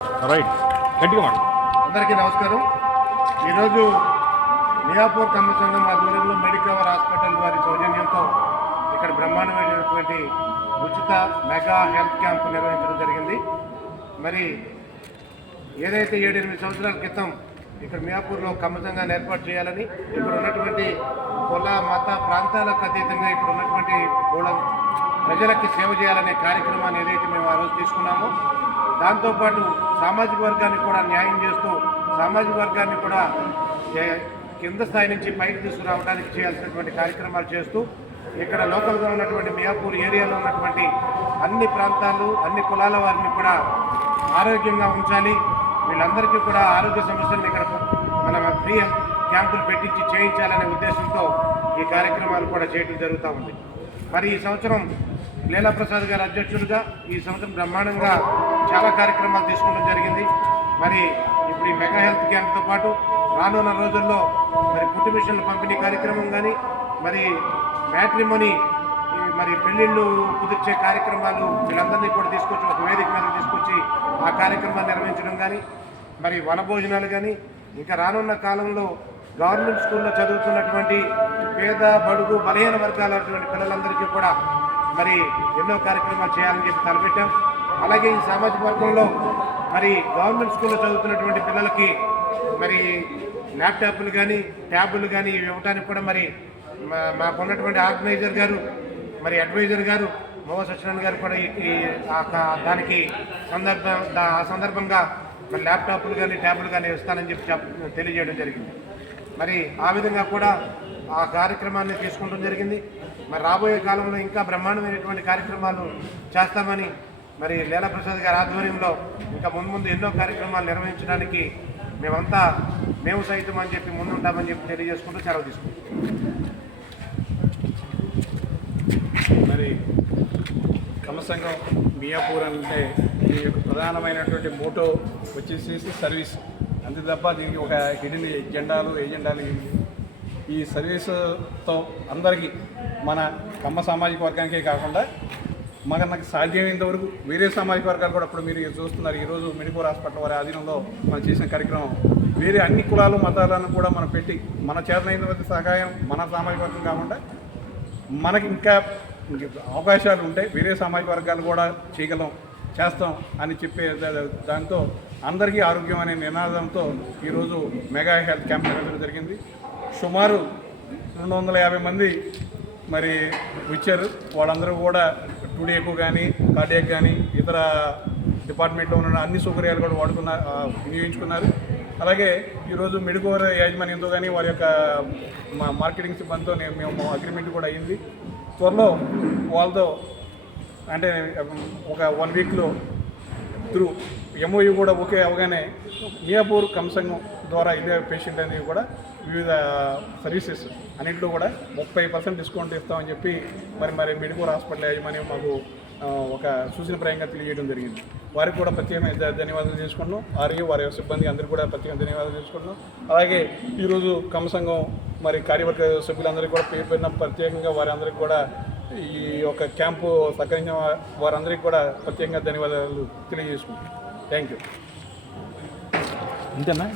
Right గట్టిగా మాట. అందరికీ నమస్కారం. ఈరోజు మియాపూర్ కమ్మ సంఘం ఆధ్వర్యంలో మెడికవర్ హాస్పిటల్ వారి సౌజన్యంతో ఇక్కడ బ్రహ్మాండమైనటువంటి ఉచిత మెగా హెల్త్ క్యాంప్ నిర్వహించడం జరిగింది. మరి ఏదైతే 7-8 సంవత్సరాల క్రితం ఇక్కడ మియాపూర్లో కమ్మ సంఘాన్ని ఏర్పాటు చేయాలని, ఇక్కడ ఉన్నటువంటి కుల మత ప్రాంతాలకు అతీతంగా ఇక్కడ ఉన్నటువంటి మూలం ప్రజలకి సేవ చేయాలనే కార్యక్రమాన్ని ఏదైతే మేము ఆ రోజు తీసుకున్నామో, దాంతోపాటు సామాజిక వర్గాన్ని కూడా న్యాయం చేస్తూ సామాజిక వర్గాన్ని కూడా కింద స్థాయి నుంచి పైకి తీసుకురావడానికి చేయాల్సినటువంటి కార్యక్రమాలు చేస్తూ ఇక్కడ లోకల్గా ఉన్నటువంటి మియాపూర్ ఏరియాలో ఉన్నటువంటి అన్ని ప్రాంతాలు అన్ని కులాల వారిని కూడా ఆరోగ్యంగా ఉంచాలి, వీళ్ళందరికీ కూడా ఆరోగ్య సమస్యలను ఇక్కడ మన ఫ్రీ హెల్త్ క్యాంపులు పెట్టించి చేయించాలనే ఉద్దేశంతో ఈ కార్యక్రమాలు కూడా చేయడం జరుగుతూ ఉంది. మరి ఈ సంవత్సరం లీలాప్రసాద్ గారు అధ్యక్షులుగా ఈ సంవత్సరం బ్రహ్మాండంగా చాలా కార్యక్రమాలు తీసుకోవడం జరిగింది. మరి ఇప్పుడు ఈ మెగా హెల్త్ క్యాంప్తో పాటు రానున్న రోజుల్లో మరి కుట్టు మిషన్ల పంపిణీ కార్యక్రమం కానీ, మరి మ్యాట్రిమోనీ మరి పెళ్ళిళ్ళు కుదిర్చే కార్యక్రమాలు వీళ్ళందరినీ కూడా తీసుకొచ్చి ఒక వేదిక మీద తీసుకొచ్చి ఆ కార్యక్రమాన్ని నిర్వహించడం కానీ, మరి వనభోజనాలు కానీ, ఇంకా రానున్న కాలంలో గవర్నమెంట్ స్కూల్లో చదువుతున్నటువంటి పేద బడుగు బలహీన వర్గాలటువంటి పిల్లలందరికీ కూడా మరి ఎన్నో కార్యక్రమాలు చేయాలని చెప్పి తలపెట్టాం. అలాగే ఈ సామాజిక వర్గంలో మరి గవర్నమెంట్ స్కూల్లో చదువుతున్నటువంటి పిల్లలకి మరి ల్యాప్టాప్లు కానీ ట్యాబులు కానీ ఇవ్వడానికి కూడా మరి మాకున్నటువంటి ఆర్గనైజర్ గారు మరి అడ్వైజర్ గారు మోహ సత్యనారాయణ గారు కూడా దానికి ఆ సందర్భంగా మరి ల్యాప్టాప్లు కానీ ట్యాబులు కానీ ఇస్తానని చెప్పి తెలియజేయడం జరిగింది. మరి ఆ విధంగా కూడా ఆ కార్యక్రమాన్ని తీసుకుంటం జరిగింది. మరి రాబోయే కాలంలో ఇంకా బ్రహ్మాండమైనటువంటి కార్యక్రమాలు చేస్తామని మరి లీలాప్రసాద్ గారి ఆధ్వర్యంలో ఇంకా ముందు ఎన్నో కార్యక్రమాలు నిర్వహించడానికి మేము సైతం అని చెప్పి ముందుంటామని చెప్పి తెలియజేసుకుంటూ సెలవు తీసుకుంటాం. మరి కమ్మ సంఘం మియాపూర్ అంటే దీని యొక్క ప్రధానమైనటువంటి మోటో వచ్చేసి సర్వీస్, అంతే తప్ప దీనికి ఒక హిడెన్ ఏజెండాలు ఈ సర్వీస్తో అందరికీ మన కమ్మ సామాజిక వర్గానికే కాకుండా మనకు సాధ్యమైనంత వరకు వేరే సామాజిక వర్గాలు కూడా ఇప్పుడు మీరు చూస్తున్నారు. ఈరోజు మెడికవర్ హాస్పిటల్ వారి ఆధీనంలో మనం చేసిన కార్యక్రమం వేరే అన్ని కులాలు మతాలను కూడా మనం పెట్టి మన చేతనైనంత సహాయం మన సామాజిక వర్గం కాకుండా మనకి ఇంకా అవకాశాలు ఉంటాయి, వేరే సామాజిక వర్గాలు కూడా చేస్తాం అని చెప్పే దాంతో అందరికీ ఆరోగ్యం అనే నినాదంతో ఈరోజు మెగా హెల్త్ క్యాంప్ నిర్వహించడం జరిగింది. సుమారు 250 మంది మరి వచ్చారు. వాళ్ళందరూ కూడా టుడేకు కానీ కార్డియాక్ కానీ ఇతర డిపార్ట్మెంట్లో ఉన్న అన్ని సౌకర్యాలు కూడా వినియోగించుకున్నారు. అలాగే ఈరోజు మెడికవర్ యాజమాన్యంతో కానీ వారి యొక్క మార్కెటింగ్ సిబ్బందితో మేము అగ్రిమెంట్ కూడా అయ్యింది. త్వరలో వాళ్ళతో అంటే ఒక 1 వీక్లో త్రూ ఎంఓయూ కూడా ఓకే అవగానే మియాపూర్ కమ్మ సంఘం ద్వారా ఇదే పేషెంట్ అనేవి కూడా వివిధ సర్వీసెస్ అన్నింటిలో కూడా 30% డిస్కౌంట్ ఇస్తామని చెప్పి మరి మెడికవర్ హాస్పిటల్ యాజమాన్యం మాకు ఒక సూచనప్రాయంగా తెలియజేయడం జరిగింది. వారికి కూడా ప్రత్యేకమైన ధన్యవాదాలు చేసుకుంటున్నాం. వారి సిబ్బంది అందరికీ కూడా ప్రత్యేకంగా ధన్యవాదాలు చేసుకుంటున్నాం. అలాగే ఈరోజు కమ్మ సంఘం మరి కార్యవర్గ సభ్యులందరికీ కూడా పేరు ప్రత్యేకంగా వారందరికీ కూడా ఈ యొక్క క్యాంపు సహకరించిన వారందరికీ కూడా ప్రత్యేకంగా ధన్యవాదాలు తెలియజేసుకుంటున్నాం. Thank you. ఇంతేనా?